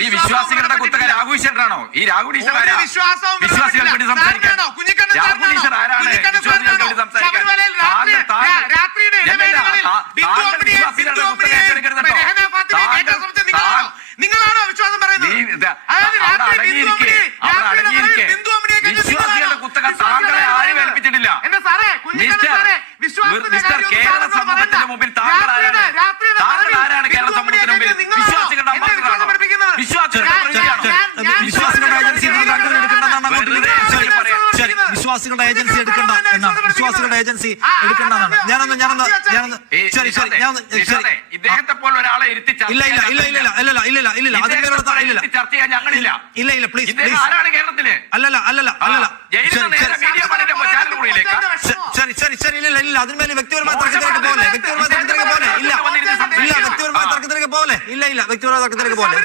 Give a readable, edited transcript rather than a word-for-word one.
ഈ വിശ്വാസികളുടെ കുത്തക രാഘു ഈശ്വരനാണോ? ഈ രാഘു ഈശ്വർ വിശ്വാസികൾക്ക് വേണ്ടി സംസാരിക്കാൻ രാഘു ഈശ്വർ ആരാണ്? വിശ്വാസികൾക്ക് വേണ്ടി സംസാരിക്കാൻ വിശ്വാസികളുടെ കുത്തക ഏറ്റെടുക്കരുത്. നിങ്ങളാണോ വിശ്വാസം പറയുന്നത്? വിശ്വാസികളുടെ കുത്തക താങ്കളെ ആരും ഏൽപ്പിച്ചിട്ടില്ല. മിസ്റ്റർ കേരള സമൂഹത്തിന്റെ മുമ്പിൽ താങ്കൾ ആരാണ്? താങ്കൾ ആരാണ് കേരള സമൂഹത്തിന് മുമ്പിൽ? വിശ്വാസികളുടെ അംബാസിഡറാണോ? വിശ്വാസികളുടെ വിശ്വാസികളുടെ ഏജൻസി എടുക്കണ്ട എന്നാണ്. വിശ്വാസികളുടെ ഏജൻസി എടുക്കണ്ടെന്നാണ്. ഇദ്ദേഹത്തെ പോലെ ഒരാളെ ഇരുത്തി ചർച്ച ചെയ്യാൻ ഞങ്ങളില്ല. പ്ലീസ് ആരാണ് കേരളത്തില്? അതിന്മേലെ വ്യക്തിപരമായ തർക്കത്തിലേക്ക് പോലെ വ്യക്തിപരമായ തർക്കത്തിലേക്ക് പോലെ